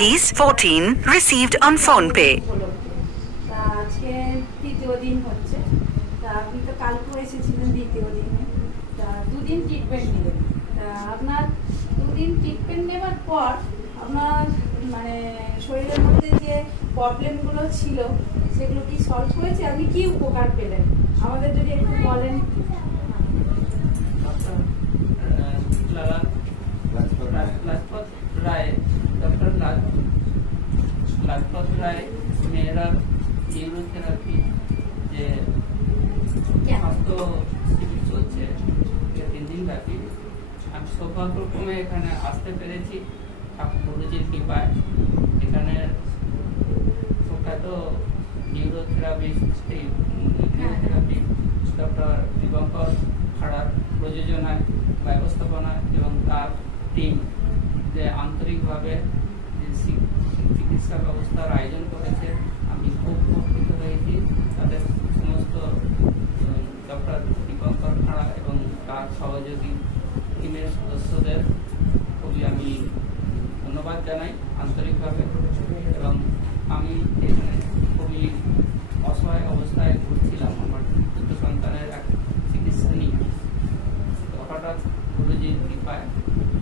rupees 14 received on phone pay. আজকে তৃতীয় দিন হচ্ছে। তা আপনি তো কালকে এসেছিলেন দ্বিতীয় দিনে। তা দুদিন ট্রিটমেন্ট নিলেন। তা আপনার দুদিন ট্রিটমেন্ট নেওয়ার পর আপনার মানে শরীরের মধ্যে যে প্রবলেমগুলো ছিল সেগুলো কি সলভ হয়েছে? আপনি কি উপকার পেলেন আমাদের যদি একটু বলেন। লাজপত রায় মেয়েরা নিউরোথেরাপি যে স্বাস্থ্য শিবির চলছে 3 দিন ব্যাপী, আমি সৌভাগ্যক্রমে এখানে আসতে পেরেছি গুরুজির কৃপায়। এখানে প্রখ্যাত নিউরোথেরাপি ডক্টর দীপঙ্কর খাড়ার প্রযোজনায়, ব্যবস্থাপনায় এবং তার টিম যে আন্তরিকভাবে চিকিৎসা ব্যবস্থার আয়োজন করেছে, আমি খুব উপকৃত হয়েছি। তাদের সমস্ত ডক্টর দীপঙ্কর খাড়া এবং তার সহযোগী টিমের সদস্যদের খুবই আমি ধন্যবাদ জানাই আন্তরিকভাবে। এবং আমি এখানে খুবই অসহায় অবস্থায় ঘুরছিলাম আমার পুত্র সন্তানের এক চিকিৎসা নিয়ে। হঠাৎ গুরুজির কৃপায়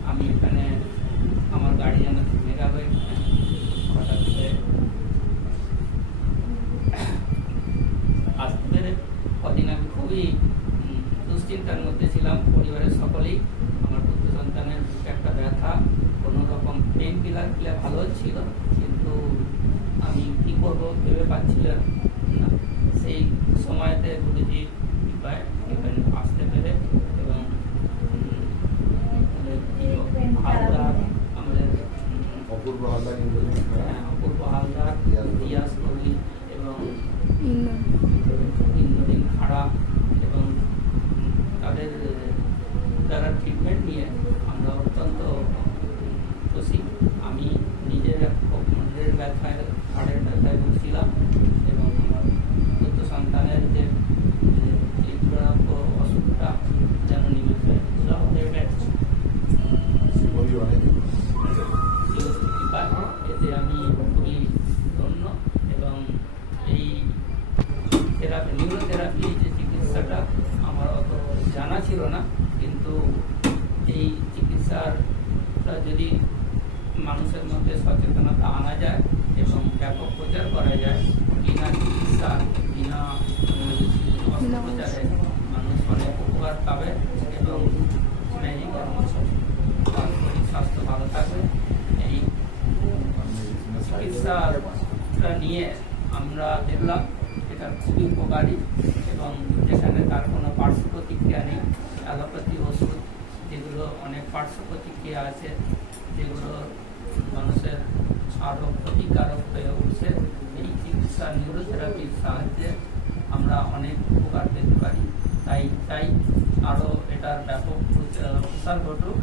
আমি এখানে আমার গাড়ি যেন মেঘা হয়ে হঠাৎ করে আসতে পেরে কদিন আমি খুবই দুশ্চিন্তার মধ্যে ছিলাম। পরিবারের সকলেই আমার পুত্র সন্তানের একটা ব্যথা, কোনো রকম পেন কিলার খেলে ভালো ছিল, কিন্তু আমি কি করবো ভেবে পাচ্ছিলাম না। সেই সময়তে গুরুজি কৃপায় এখানে আসতে পেরে এবং আমাদের অপূর্ব হালদার, ইয়াস কবি এবং ইন্দ্রদিন খাড়া এবং তাদের দ্বারা ট্রিটমেন্ট নিয়ে আমরা অত্যন্ত খুশি। আমি নিজের ব্যথায়, হাড়ের ব্যথায় ভুগছিলাম এবং আমার পুত্র সন্তানের যে অসুখটা যেন নিমেষে এতে আমি খুবই ধন্য। এবং এই নিউরোথেরাপি যে চিকিৎসাটা আমার অত জানা ছিল না, কিন্তু এই চিকিৎসাটা যদি মানুষের মধ্যে সচেতনতা আনা যায় এবং ব্যাপক প্রচার করা যায়, বিনা চিকিৎসা বিনা অস্ত্রোপচারে মানুষ অনেক উপকার পাবে এবং স্বাস্থ্য ভালো থাকবে। এই চিকিৎসাটা নিয়ে আমরা দেখলাম এটা খুবই উপকারী এবং যেখানে তার কোনো পার্শ্ব প্রতিক্রিয়া নেই। অ্যালোপ্যাথি ওষুধ যেগুলো অনেক পার্শ্ব প্রতিক্রিয়া আছে, যেগুলো মানুষের আরও ক্ষতিকারক হয়ে উঠছে, এই চিকিৎসা নিউরোথেরাপির সাহায্যে আমরা অনেক উপকার পেতে পারি। তাই আরও এটার ব্যাপক প্রসার ঘটুক।